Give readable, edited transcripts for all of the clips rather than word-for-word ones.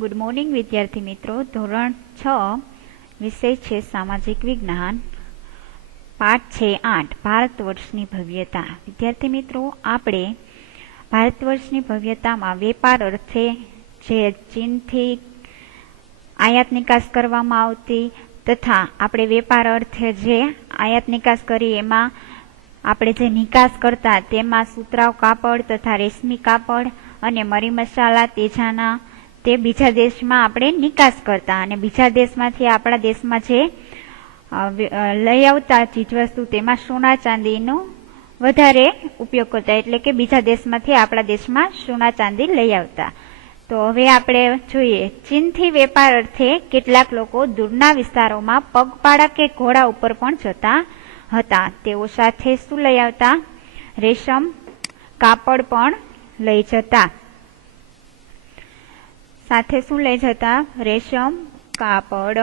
Good morning વિદ્યાર્થી મિત્રો. ધોરણ 6 વિષય છે સામાજિક વિજ્ઞાન, પાઠ છે 8 ભારત વર્ષની ભવ્યતા. વિદ્યાર્થી મિત્રો, આપણે ભારત વર્ષની ભવ્યતામાં વેપાર અર્થે જે ચીનથી આયાત નિકાસ કરવામાં આવતી તથા આપણે વેપાર અર્થે જે આયાત નિકાસ કરી એમાં આપણે જે નિકાસ કરતા તેમાં સુતરાઉ કાપડ તથા રેશમી કાપડ અને મરી મસાલા તેજાના તે બીજા દેશમાં આપણે નિકાસ કરતા અને બીજા દેશમાંથી આપણા દેશમાં જે લઈ આવતા ચીજવસ્તુ તેમાં સોના ચાંદીનો વધારે ઉપયોગ કરતા, એટલે કે બીજા દેશમાંથી આપણા દેશમાં સોના ચાંદી લઈ આવતા. તો હવે આપણે જોઈએ, ચીનથી વેપાર અર્થે કેટલાક લોકો દૂરના વિસ્તારોમાં પગપાળા કે ઘોડા ઉપર પણ જતા હતા. તેઓ સાથે શું લઈ આવતા? રેશમ કાપડ પણ લઈ જતા. સાથે શું લઈ જતા? રેશમ કાપડ.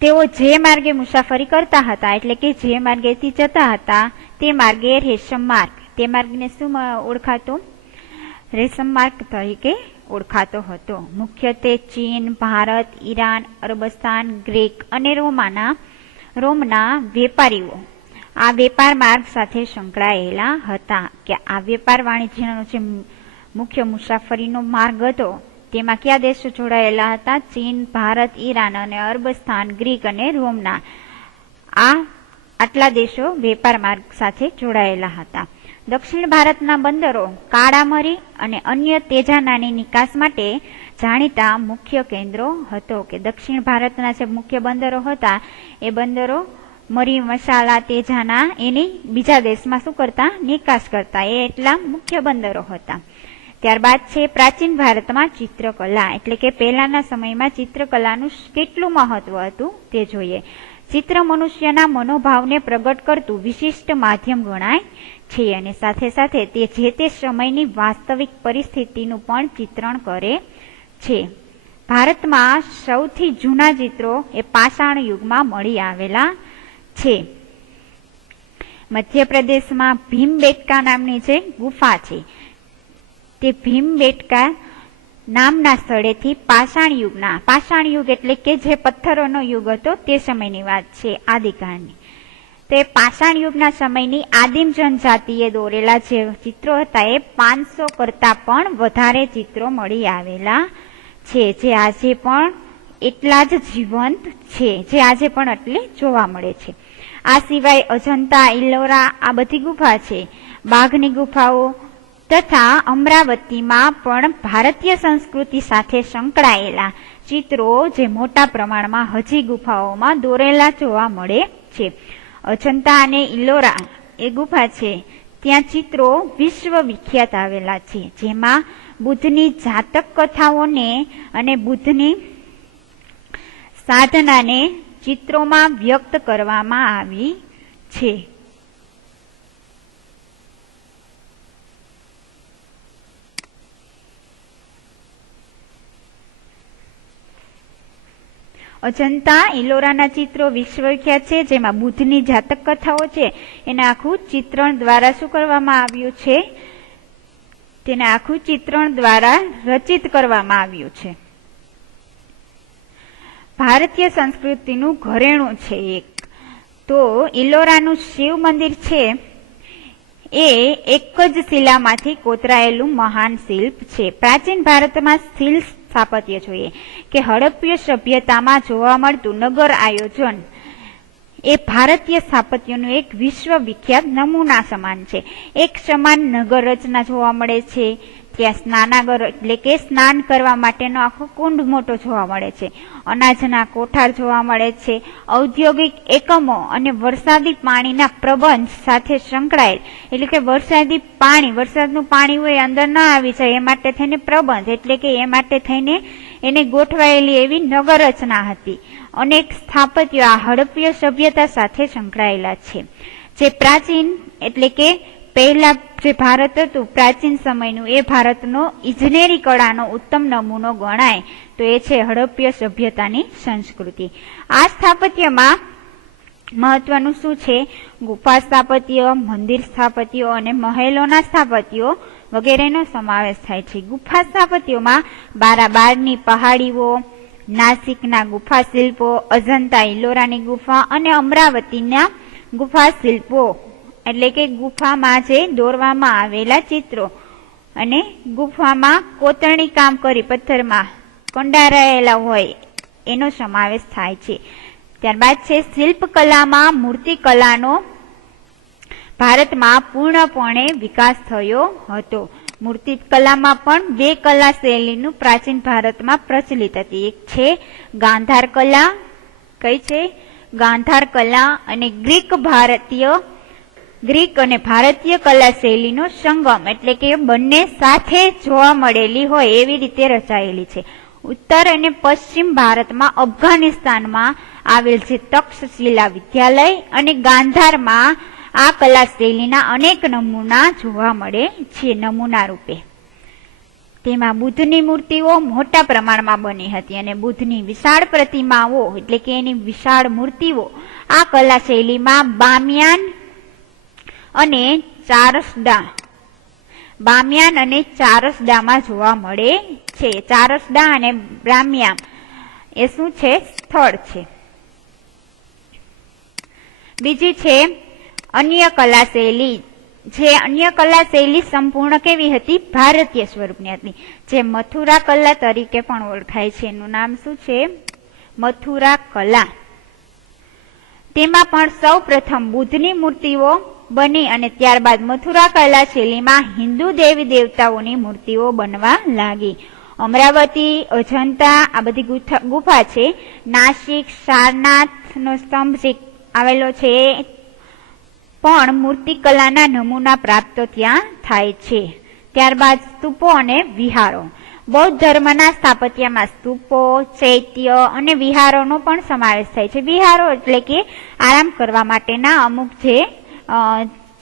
તેઓ જે માર્ગે મુસાફરી કરતા હતા, એટલે કે જે માર્ગેથી જતા હતા તે માર્ગે રેશમ માર્ગ, તે માર્ગને શું ઓળખાતો? રેશમ માર્ગ તરીકે ઓળખાતો હતો. મુખ્યત્વે ચીન, ભારત, ઈરાન, અરબસ્તાન, ગ્રીક અને રોમના વેપારીઓ આ વેપાર માર્ગ સાથે સંકળાયેલા હતા. કે આ વેપાર વાણિજ્યનો જે મુખ્ય મુસાફરીનો માર્ગ હતો તેમાં કયા દેશો જોડાયેલા હતા? ચીન, ભારત, ઈરાન અને અરબસ્તાન, ગ્રીક અને રોમના આટલા દેશો વેપાર માર્ગ સાથે જોડાયેલા હતા. દક્ષિણ ભારતના બંદરો કાળા મરી અને અન્ય તેજાનાની નિકાસ માટે જાણીતા મુખ્ય કેન્દ્રો હતો. કે દક્ષિણ ભારતના જે મુખ્ય બંદરો હતા એ બંદરો મરી મસાલા તેજાના એની બીજા દેશમાં શું કરતા? નિકાસ કરતા. એ એટલા મુખ્ય બંદરો હતા. ત્યારબાદ છે પ્રાચીન ભારતમાં ચિત્રકલા, એટલે કે પહેલાના સમયમાં ચિત્રકલાનું કેટલું મહત્વ હતું તે જોઈએ. ચિત્ર મનુષ્યના મનોભાવને પ્રગટ કરતું વિશિષ્ટ માધ્યમ ગણાય છે અને સાથે સાથે તે જે તે સમયની વાસ્તવિક પરિસ્થિતિનું પણ ચિત્રણ કરે છે. ભારતમાં સૌથી જૂના ચિત્રો એ પાષાણ યુગમાં મળી આવેલા છે. મધ્યપ્રદેશમાં ભીમબેટકા નામની જે ગુફા છે તે ભીમબેટકા નામના સ્થળેથી પાષાણ યુગ એટલે કે જે પથ્થરોનો યુગ હતો તે સમયની વાત છે, આદિકાળની. તે પાષાણ યુગના સમયની આદિમ જનજાતિએ દોરેલા જે ચિત્રો હતા એ 500 કરતા પણ વધારે ચિત્રો મળી આવેલા છે, જે આજે પણ એટલા જ જીવંત છે, જે આજે પણ એટલે જોવા મળે છે. આ સિવાય અજંતા, ઇલોરા આ બધી ગુફા છે. બાઘની ગુફાઓ તથા અમરાવતીમાં પણ ભારતીય સંસ્કૃતિ સાથે સંકળાયેલા ચિત્રો જે મોટા પ્રમાણમાં હજી ગુફાઓમાં દોરેલા જોવા મળે છે. અજંતા અને ઇલોરા એ ગુફા છે, ત્યાં ચિત્રો વિશ્વ વિખ્યાત આવેલા છે, જેમાં બુદ્ધની જાતક કથાઓને અને બુદ્ધની સાધનાને ચિત્રોમાં વ્યક્ત કરવામાં આવી છે. અજંતા ઇલોરાના ચિત્રો વિશ્વવિખ્યાત છે, જેમાં બુદ્ધની જાતક કથાઓ છે એને આખું ચિત્રણ દ્વારા શું કરવામાં આવ્યું છે? તેને આખું ચિત્રણ દ્વારા રચિત કરવામાં આવ્યું છે. ભારતીય સંસ્કૃતિનું ઘરેણું છે એક. તો ઇલોરાનું શિવ મંદિર છે એ એક જ શિલામાંથી કોતરાયેલું મહાન શિલ્પ છે. પ્રાચીન ભારતમાં શિલ્પ સ્થાપત્ય જોઈએ કે હડપ્પીય સભ્યતામાં જોવા મળતું નગર આયોજન એ ભારતીય સ્થાપત્યનું એક વિશ્વ વિખ્યાત નમૂના સમાન છે. એક સમાન નગર રચના જોવા મળે છે. ત્યાં સ્નાનાગર એટલે કે સ્નાન કરવા માટેનો આખો કુંડ મોટો જોવા મળે છે. અનાજના કોઠાર જોવા મળે છે. ઔદ્યોગિક એકમો અને વરસાદી પાણીના પ્રબંધ સાથે સંકળાયેલ, એટલે કે વરસાદનું પાણી હોય અંદર ના આવી જાય એ માટે થઈને પ્રબંધ, એટલે કે એ માટે થઈને એને ગોઠવાયેલી એવી નગર રચના હતી. અનેક સ્થાપત્યો આ હડપ્પીય સભ્યતા સાથે સંકળાયેલા છે. જે પ્રાચીન એટલે કે પહેલા જે ભારત હતું પ્રાચીન સમયનું, એ ભારતનો ઇજનેરી કળાનો ઉત્તમ નમૂનો ગણાય તો એ છે હડપ્પીય સભ્યતાની સંસ્કૃતિ. આ સ્થાપત્યમાં મહત્વનું શું છે? ગુફા સ્થાપત્ય, મંદિર સ્થાપત્યો અને મહેલોના સ્થાપત્યો વગેરેનો સમાવેશ થાય છે. ગુફા સ્થાપત્યોમાં બારાબારની પહાડીઓ, નાસિકના ગુફા શિલ્પો, અજંતા ઇલોરાની ગુફા અને અમરાવતીના ગુફા શિલ્પો એટલે કે ગુફામાં જે દોરવામાં આવેલા ચિત્રો અને ગુફામાં કોતરણી કામ કરી પથ્થરમાં કંડારાયેલા હોય એનો સમાવેશ થાય છે. ત્યારબાદ છે શિલ્પકલામાં મૂર્તિકલાનો ભારતમાં પૂર્ણપણે વિકાસ થયો હતો. મૂર્તિકલામાં પણ બે કલા શૈલીનું પ્રાચીન ભારતમાં પ્રચલિત હતી. એક છે ગાંધાર કલા, કઈ છે ગાંધાર કલા, અને ગ્રીક અને ભારતીય કલા શૈલીનો સંગમ એટલે કે બંને સાથે જોવા મળેલી હોય એવી રીતે રચાયેલી છે. ઉત્તર અને પશ્ચિમ ભારતમાં અફઘાનિસ્તાનમાં આવેલ છે તક્ષશિલા વિદ્યાલય અને ગાંધારમાં આ કલા શૈલીના અનેક નમૂના જોવા મળે છે. નમૂના રૂપે તેમાં બુદ્ધની મૂર્તિઓ મોટા પ્રમાણમાં બની હતી અને બુદ્ધની વિશાળ પ્રતિમાઓ એટલે કે એની વિશાળ મૂર્તિઓ આ કલા શૈલીમાં બામિયાન અને ચારસડામાં જોવા મળે છે. ચારસડા અને બામિયાન એ શું છે? સ્થળ છે. બીજી છે અન્ય કલા શૈલી. જે અન્ય કલા શૈલી સંપૂર્ણ કેવી હતી? ભારતીય સ્વરૂપની હતી, જે મથુરા કલા તરીકે પણ ઓળખાય છે. એનું નામ શું છે? મથુરા કલા. તેમાં પણ સૌ પ્રથમ બુદ્ધની મૂર્તિઓ બની અને ત્યારબાદ મથુરા કલા શૈલીમાં હિન્દુ દેવી દેવતાઓની મૂર્તિઓ બનવા લાગી. અમરાવતી, અજંતા આ બધી ગુફા છે. નાસિક, સારનાથનો સ્તંભ જે આવેલો છે પણ મૂર્તિકલાના નમૂના પ્રાપ્ત ત્યાં થાય છે. ત્યારબાદ સ્તૂપો અને વિહારો. બૌદ્ધ ધર્મના સ્થાપત્યમાં સ્તૂપો, ચૈત્ય અને વિહારોનો પણ સમાવેશ થાય છે. વિહારો એટલે કે આરામ કરવા માટેના અમુક જે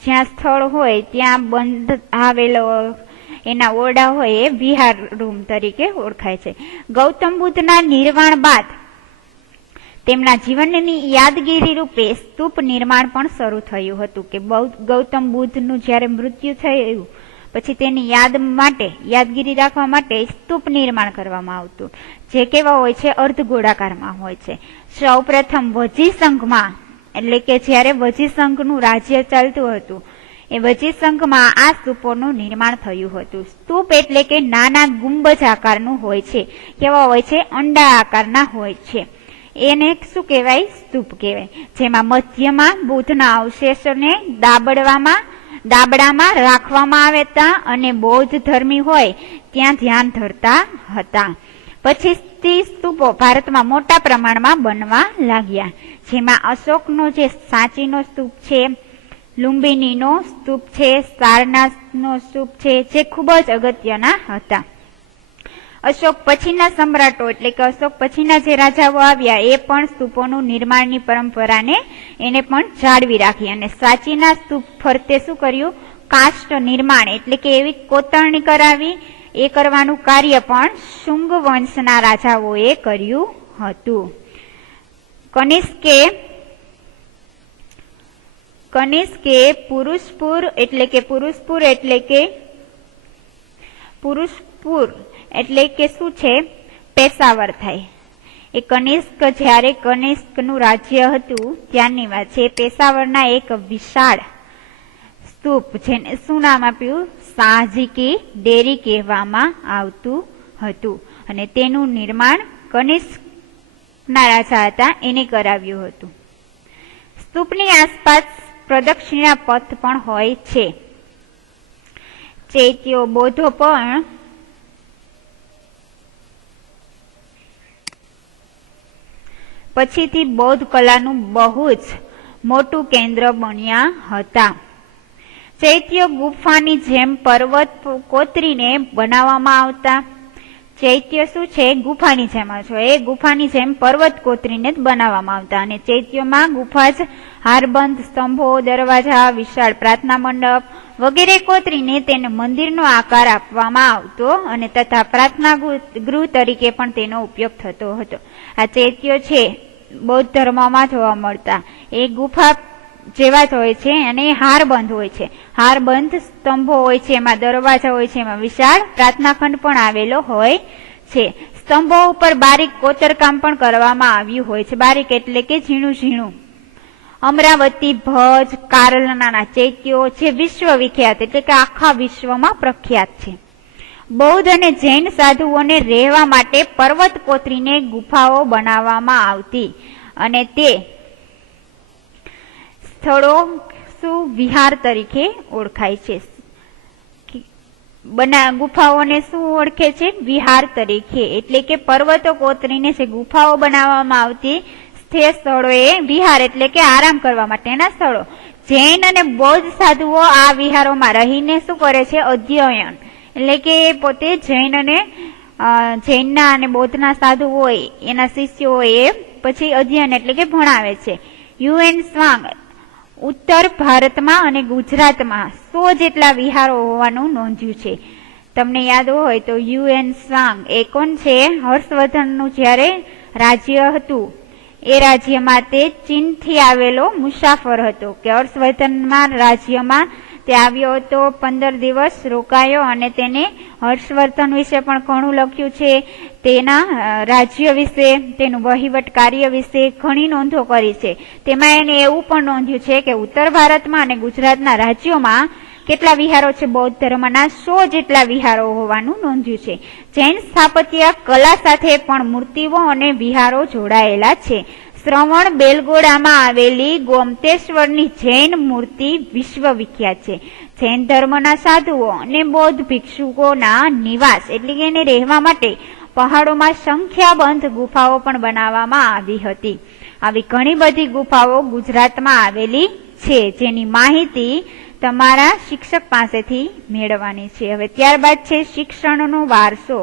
જ્યાં સ્થળ હોય ત્યાં બંધ આવેલો એના ઓરડા હોય એ વિહાર રૂમ તરીકે ઓળખાય છે. ગૌતમ બુદ્ધના નિર્વાણ બાદ તેમના જીવનની યાદગીરી રૂપે સ્તૂપ નિર્માણ પણ શરૂ થયું હતું. કે ગૌતમ બુદ્ધનું જ્યારે મૃત્યુ થયું પછી તેની યાદગીરી રાખવા માટે સ્તૂપ નિર્માણ કરવામાં આવતું, જે કેવા હોય છે? અર્ધગોળાકારમાં હોય છે. સૌ પ્રથમ વજી સંઘમાં એટલે કે જ્યારે વજી સંઘનું રાજ્ય ચાલતું હતું એ વજી સંઘમાં આ સ્તૂપોનું નિર્માણ થયું હતું. સ્તૂપ એટલે કે નાના ગુંબજ આકારનું હોય છે. કેવા હોય છે? અંડા આકારના હોય છે. એને શું કહેવાય? સ્તૂપ કહેવાય. જેમાં મધ્યમાં બુદ્ધના અવશેષોને દાબડામાં રાખવામાં આવતા અને બૌદ્ધ ધર્મી હોય ત્યાં ધ્યાન ધરતા હતા. પછી સ્તૂપો ભારતમાં મોટા પ્રમાણમાં બનવા લાગ્યા. જેમાં અશોકનો જે સાંચીનો સ્તૂપ છે, લુંબિનીનો સ્તૂપ છે, સારનાથનો સ્તૂપ છે, જે ખૂબ જ અગત્યના હતા. અશોક પછીના સમ્રાટો એટલે કે અશોક પછીના જે રાજાઓ આવ્યા એ પણ સ્તૂપોનું નિર્માણની પરંપરાને એને પણ જાળવી રાખી અને સાંચીના સ્તૂપ ફરતે શું કર્યું? કાષ્ઠ નિર્માણ એટલે કે એવી કોતરણી કરાવી. એ કરવાનું કાર્ય પણ શુંગ વંશના રાજાઓએ કર્યું હતું. કનિષ્કે પુરુષપુર એટલે કે શું છે? પેશાવર થાય. એ કનિષ્ક જ્યારે કનિષ્કનું રાજ્ય હતું ત્યારની વાત છે. પેશાવરના એક વિશાળ સ્તૂપ જેને શું નામ આપ્યું? શાહજી કી ડેરી કહેવામાં આવતું હતું અને તેનું નિર્માણ કનિષ્કના રાજા હતા એને કરાવ્યું હતું. સ્તૂપની આસપાસ પ્રદક્ષિણા પથ પણ હોય છે. ચૈત્યો બૌદ્ધો પણ પછીથી બૌદ્ધ કલાનું બહુ જ મોટું કેન્દ્ર બન્યા હતા. ચૈત્ય ગુફાની જેમ પર્વત કોતરીને બનાવવામાં આવતા. ચૈત્ય શું છે? ગુફાની જેમ એ ગુફાની જેમ પર્વત કોતરીને જ બનાવવામાં આવતા અને ચૈત્યમાં ગુફા જ હારબંધ, સ્તંભો, દરવાજા, વિશાળ પ્રાર્થના મંડપ વગેરે કોતરીને તેને મંદિરનો આકાર આપવામાં આવતો અને તથા પ્રાર્થના ગૃહ તરીકે પણ તેનો ઉપયોગ થતો હતો. આ ચૈત્યો છે બૌદ્ધ ધર્મમાં જોવા મળતા. એ ગુફા જેવા જ હોય છે અને હારબંધ હોય છે. હારબંધ સ્તંભો હોય છે, એમાં દરવાજા હોય છે, એમાં વિશાળ પ્રાર્થના ખંડ પણ આવેલો હોય છે. સ્તંભો ઉપર બારીક કોતરકામ પણ કરવામાં આવ્યું હોય છે. બારીક એટલે કે ઝીણું ઝીણું. અમરાવતી, ભજ, કારલના ચૈત્યો જે વિશ્વ વિખ્યાત એટલે કે આખા વિશ્વમાં પ્રખ્યાત છે. બૌદ્ધ અને જૈન સાધુઓને રહેવા માટે પર્વત કોતરીને ગુફાઓ બનાવવામાં આવતી અને તે સ્થળો વિહાર તરીકે ઓળખાય છે. ગુફાઓને શું ઓળખે છે? વિહાર તરીકે. એટલે કે પર્વતો કોતરીને જે ગુફાઓ બનાવવામાં આવતી તે સ્થળોએ વિહાર એટલે કે આરામ કરવા માટેના સ્થળો. જૈન અને બૌદ્ધ સાધુઓ આ વિહારોમાં રહીને શું કરે છે? અધ્યયન એટલે કે પોતે જૈનના અને બૌદ્ધના સાધુ હોય એના શિષ્યો હોય એ પછી અધ્યયન એટલે કે ભણાવે છે. યુએન સ્વાંગ ઉત્તર ભારતમાં અને ગુજરાતમાં 100 જેટલા વિહારો હોવાનું નોંધ્યું છે. તમને યાદ હોય તો યુએન સ્વાંગ એ કોણ છે? હર્ષવર્ધનનું જ્યારે રાજ્ય હતું એ રાજ્યમાં તે ચીનથી આવેલો મુસાફર હતો કે હર્ષવર્ધનમાં રાજ્યમાં તે આવ્યો હતો. 15 દિવસ રોકાયો અને તેને હર્ષવર્ધન વિશે પણ ઘણું લખ્યું છે. તેના રાજ્ય વિશે, તેનું વહીવટ કાર્ય વિશે ઘણી નોંધો કરી છે. તેમાં એને એવું પણ નોંધ્યું છે કે ઉત્તર ભારતમાં અને ગુજરાતના રાજ્યોમાં કેટલા વિહારો છે? બૌદ્ધ ધર્મના 100 જેટલા વિહારો હોવાનું નોંધ્યું છે. જૈન સ્થાપત્ય કલા સાથે પણ મૂર્તિઓ અને વિહારો જોડાયેલા છે. શ્રવણ બેલગોડામાં આવેલી ગોમતેશ્વરની જૈન મૂર્તિ વિશ્વ વિખ્યાત છે. જૈન ધર્મના સાધુઓ અને બૌદ્ધ ભિક્ષુકોના નિવાસ એટલે કે એને રહેવા માટે પહાડોમાં સંખ્યાબંધ ગુફાઓ પણ બનાવવામાં આવી હતી. આવી ઘણી બધી ગુફાઓ ગુજરાતમાં આવેલી છે, જેની માહિતી તમારા શિક્ષક પાસેથી મેળવવાની છે. હવે ત્યારબાદ છે શિક્ષણનો વારસો.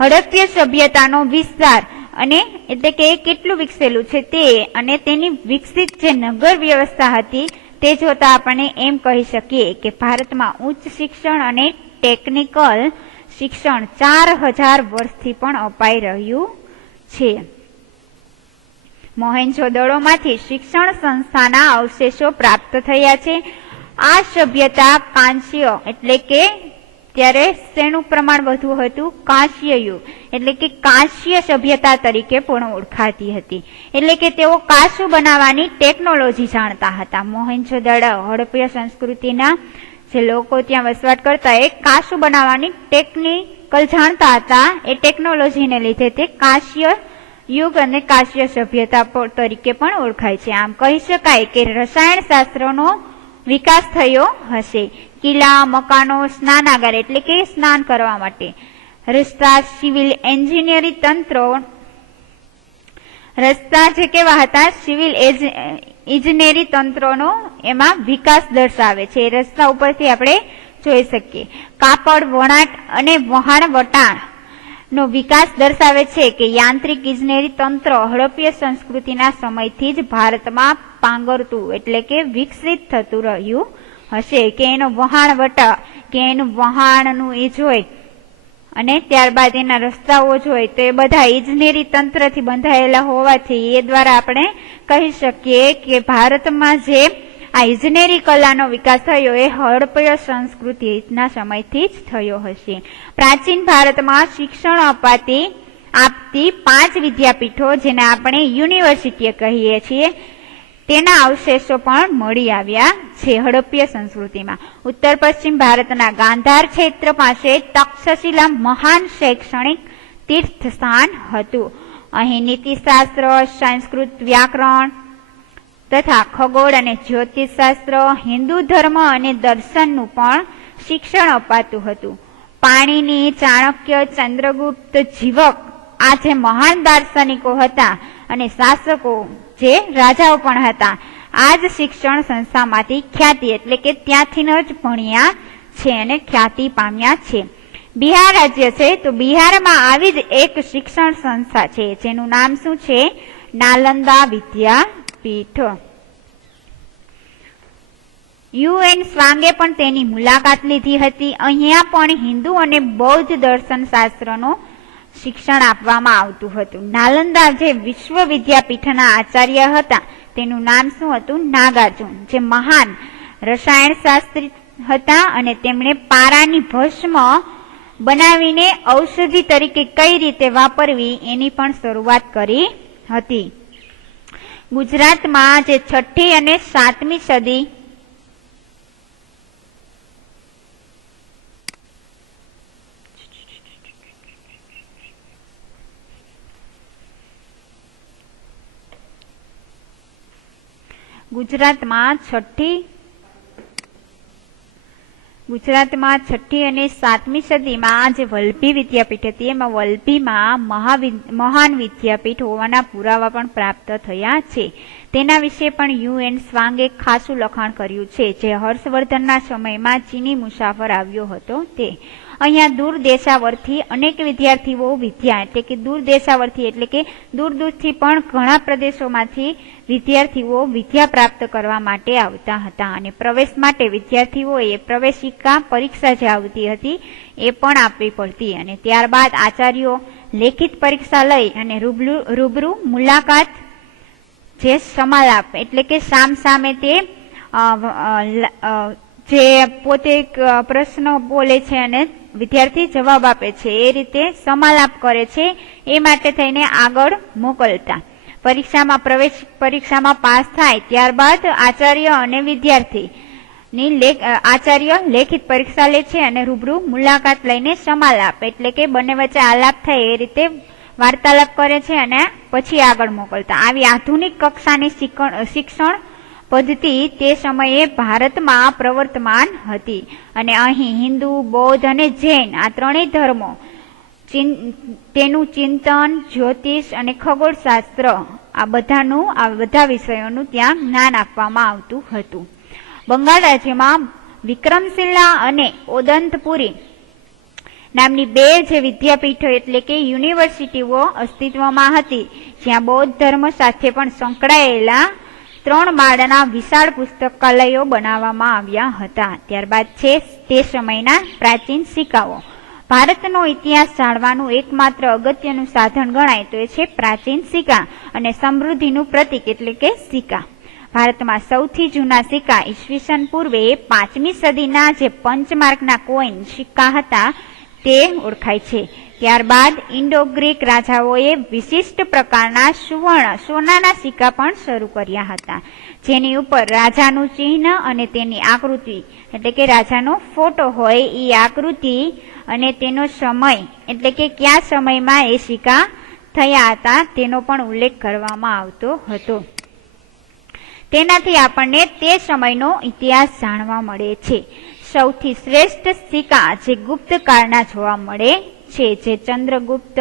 હડપ્પા સભ્યતાનો વિસ્તાર અને એટલે કે કેટલું વિકસેલું છે તે અને તેની વિકસિત જે નગર વ્યવસ્થા હતી તે જોતા આપણે એમ કહી શકીએ કે ભારતમાં ઉચ્ચ શિક્ષણ અને ટેકનિકલ શિક્ષણ 4000 વર્ષથી પણ અપાઈ રહ્યું છે. મોહેન્જો-દડોમાંથી શિક્ષણ સંસ્થાના અવશેષો પ્રાપ્ત થયા છે. આ સભ્યતા કાંસ્ય એટલે કે ત્યારે શેનું પ્રમાણ વધુ હતું? કાંસ્ય યુગ એટલે કે કાંસ્ય સભ્યતા તરીકે પણ ઓળખાતી હતી. એટલે કે તેઓ કાંસુ બનાવવાની ટેકનોલોજી જાણતા હતા. મોહેન્જો-દડો હડપ્પા સંસ્કૃતિના જે લોકો ત્યાં વસવાટ કરતા એ કાંસુ બનાવવાની ટેકનિકલ જાણતા હતા. એ ટેકનોલોજીને લીધે તે કાંસ્ય યુગ અને કાંસ્ય સભ્યતા તરીકે પણ ઓળખાય છે. આમ કહી શકાય કે રસાયણ શાસ્ત્રનો વિકાસ થયો હશે. કિલ્લા, મકાનો, સ્નાનાગાર એટલે કે સ્નાન કરવા માટે, રસ્તા, સિવિલ એન્જિનિયરિંગ તંત્રો, રસ્તા જે કેવા હતા? સિવિલ ઇજનેરી તંત્રોનો એમાં વિકાસ દર્શાવે છે. રસ્તા ઉપરથી આપણે જોઈ શકીએ. કાપડ, વણાટ અને વહાણવટાણ નો વિકાસ દર્શાવે છે કે યાંત્રિક ઇજનેરી તંત્ર હડપ્પા સંસ્કૃતિના સમયથી જ ભારતમાં પાંગરતું એટલે કે વિકસિત થતું રહ્યું હશે. કે એનો વહાણવટા કે એનું વહાણનું એ જોઈ અને ત્યારબાદ એના રસ્તાઓ જોઈ તો એ બધા ઇજનેરી તંત્રથી બંધાયેલા હોવાથી એ દ્વારા આપણે કહી શકીએ કે ભારતમાં જે આ ઇજનેરી કલાનો વિકાસ થયો એ હડપ્પા સંસ્કૃતિના સમયથી જ થયો હશે. પ્રાચીન ભારતમાં શિક્ષણ આપતી 5 વિદ્યાપીઠો જેને આપણે યુનિવર્સિટી કહીએ છીએ તેના અવશેષો પણ મળી આવ્યા છે હડપ્પા સંસ્કૃતિમાં. ઉત્તર પશ્ચિમ ભારતના ગાંધાર ક્ષેત્ર પાસે તક્ષશિલા મહાન શૈક્ષણિક તીર્થ સ્થાન હતું. અહીં નીતિશાસ્ત્ર, સંસ્કૃત વ્યાકરણ તથા ખગોળ અને જ્યોતિષશાસ્ત્ર, હિન્દુ ધર્મ અને દર્શનનું પણ શિક્ષણ અપાતું હતું. પાણીની, ચાણક્ય, ચંદ્રગુપ્ત, જીવક આ જે મહાન દાર્શનિકો હતા અને શાસકો જે રાજાઓ પણ હતા આ જ શિક્ષણ સંસ્થામાંથી ખ્યાતિ એટલે કે ત્યાંથી જ ભણ્યા છે અને ખ્યાતિ પામ્યા છે. બિહાર રાજ્ય છે તો બિહારમાં આવી જ એક શિક્ષણ સંસ્થા છે જેનું નામ શું છે? નાલંદા વિદ્યાપીઠ. યુએન સ્વાંગે પણ તેની મુલાકાત લીધી હતી. અહીંયા પણ હિન્દુ અને બૌદ્ધ દર્શન શાસ્ત્રનો શિક્ષણ આપવામાં આવતું હતું. નાલંદા જે વિશ્વ વિદ્યાપીઠના આચાર્ય હતા તેનું નામ શું હતું? નાગાર્જુન, જે મહાન રસાયણ શાસ્ત્રી હતા અને તેમણે પારાની ભસ્મ બનાવીને ઔષધિ તરીકે કઈ રીતે વાપરવી એની પણ શરૂઆત કરી હતી. ગુજરાતમાં જે 6ઠી અને 7મી સદી ગુજરાતમાં છઠ્ઠી અને 7મી સદીમાં જે વલભી વિદ્યાપીઠ હતી એમાં વલભીમાં મહાન વિદ્યાપીઠ હોવાના પુરાવા પણ પ્રાપ્ત થયા છે. તેના વિશે પણ યુએન સ્વાંગે ખાસું લખાણ કર્યું છે, જે હર્ષવર્ધનના સમયમાં ચીની મુસાફર આવ્યો હતો તે. અહીંયા દૂર દેશાવરથી અનેક વિદ્યાર્થીઓ એટલે કે દૂર દૂરથી પણ ઘણા પ્રદેશોમાંથી વિદ્યાર્થીઓ વિદ્યા પ્રાપ્ત કરવા માટે આવતા હતા અને પ્રવેશ માટે વિદ્યાર્થીઓએ પ્રવેશિકા પરીક્ષા જે આવતી હતી એ પણ આપવી પડતી અને ત્યારબાદ આચાર્યો લેખિત પરીક્ષા લઈ અને રૂબરૂ મુલાકાત જે સમાલાપ એટલે કે સામે તે જે પોતે પ્રશ્ન બોલે છે અને વિદ્યાર્થી જવાબ આપે છે એ રીતે સમાલાપ કરે છે એ માટે થઈને આગળ મોકલતા. પરીક્ષામાં પાસ થાય ત્યારબાદ આચાર્ય અને આચાર્ય લેખિત પરીક્ષા લે છે અને રૂબરૂ મુલાકાત લઈને સમાલાપ એટલે કે બંને વચ્ચે આલાપ થાય એ રીતે વાર્તાલાપ કરે છે અને પછી આગળ મોકલતા. આવી આધુનિક કક્ષાની શિક્ષણ પદ્ધતિ તે સમયે ભારતમાં પ્રવર્તમાન હતી અને અહીં હિન્દુ, બૌદ્ધ અને જૈન આ ત્રણેય ધર્મો તેનું ચિંતન, જ્યોતિષ અને ખગોળશાસ્ત્ર આ બધા વિષયોનું ત્યાં જ્ઞાન આપવામાં આવતું હતું. બંગાળ રાજ્યમાં વિક્રમશિલા અને ઓદંતપુરી નામની 2 જે વિદ્યાપીઠો એટલે કે યુનિવર્સિટીઓ અસ્તિત્વમાં હતી, જ્યાં બૌદ્ધ ધર્મ સાથે પણ સંકળાયેલા 3 માળના વિશાળ પુસ્તકાલયો બનાવવામાં આવ્યા હતા. ત્યારબાદ છે તે સમયના પ્રાચીન સિક્કાઓ. ભારતનો ઇતિહાસ જાણવાનું એકમાત્ર અગત્યનું સાધન ગણાય તો એ છે પ્રાચીન સિક્કા અને સમૃદ્ધિનું પ્રતીક એટલે કે સિક્કા. ભારતમાં સૌથી જૂના સિક્કા ઈસવીસન પૂર્વે 5મી સદીના જે પંચમાર્કના કોઈન સિક્કા હતા તે ઓળખાય છે. ત્યારબાદ ઇન્ડો ગ્રીક રાજાઓએ વિશિષ્ટ પ્રકારના સોનાના સિક્કા પણ શરૂ કર્યા હતા, જેની ઉપર રાજાનું ચિહ્ન અને તેની આકૃતિ એટલે કે રાજાનો ફોટો હોય એ આકૃતિ અને તેનો સમય એટલે કે કયા સમયમાં એ સિક્કા થયા હતા તેનો પણ ઉલ્લેખ કરવામાં આવતો હતો. તેનાથી આપણને તે સમયનો ઇતિહાસ જાણવા મળે છે. સૌથી શ્રેષ્ઠ સિક્કા જે ગુપ્ત કાળના જોવા મળે છે, જે ચંદ્રગુપ્ત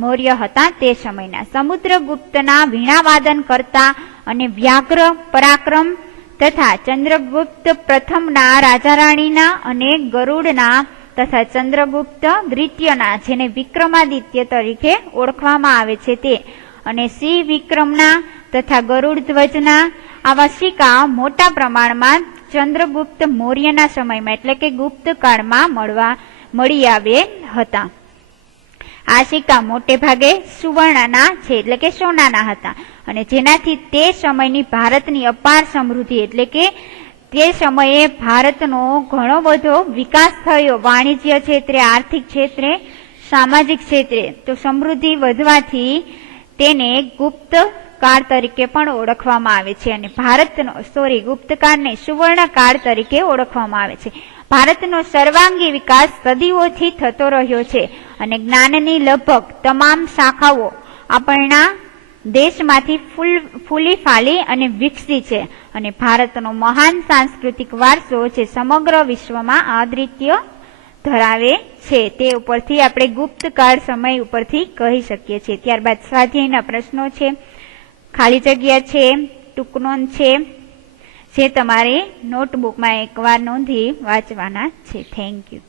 મૌર્ય હતા તે સમયના. સમુદ્રગુપ્તના વીણાવાદન કરતા અને વ્યાઘ્ર પરાક્રમ તથા ચંદ્રગુપ્ત પ્રથમના રાજા રાણીના અને ગરુડના તથા ચંદ્રગુપ્ત દ્વિતીયના જેને વિક્રમાદિત્ય તરીકે ઓળખવામાં આવે છે તે અને સિંહ વિક્રમના તથા ગરુડ ધ્વજના આવા સિક્કા મોટા પ્રમાણમાં ચંદ્રગુપ્ત મૌર્યના સમયમાં એટલે કે ગુપ્ત કાળમાં મળી આવે હતા. આ સિક્કા મોટે ભાગે સુવર્ણના છે એટલે કે સોનાના હતા અને જેનાથી તે સમયની ભારતની અપાર સમૃદ્ધિ એટલે કે તે સમયે ભારતનો ઘણો બધો વિકાસ થયો, વાણિજ્ય ક્ષેત્રે, આર્થિક ક્ષેત્રે, સામાજિક ક્ષેત્રે. તો સમૃદ્ધિ વધવાથી તેને ગુપ્ત કાળ તરીકે પણ ઓળખવામાં આવે છે અને ગુપ્તકાળને સુવર્ણ કાળ તરીકે ઓળખવામાં આવે છે. ભારતનો સર્વાંગી વિકાસ સદીઓથી થતો રહ્યો છે અને જ્ઞાનની લગભગ તમામ શાખાઓ આપણા દેશમાંથી ફૂલી ફાલી અને વિકસી છે અને ભારતનો મહાન સાંસ્કૃતિક વારસો જે સમગ્ર વિશ્વમાં આદિત્ય ધરાવે છે તે ઉપરથી આપણે ગુપ્તકાળ સમય ઉપરથી કહી શકીએ છીએ. ત્યારબાદ સ્વાધ્યાયના પ્રશ્નો છે, ખાલી જગ્યા છે, ટૂંક નોંધ છે, જે તમારે નોટબુકમાં એકવાર નોંધી વાંચવાના છે. Thank you.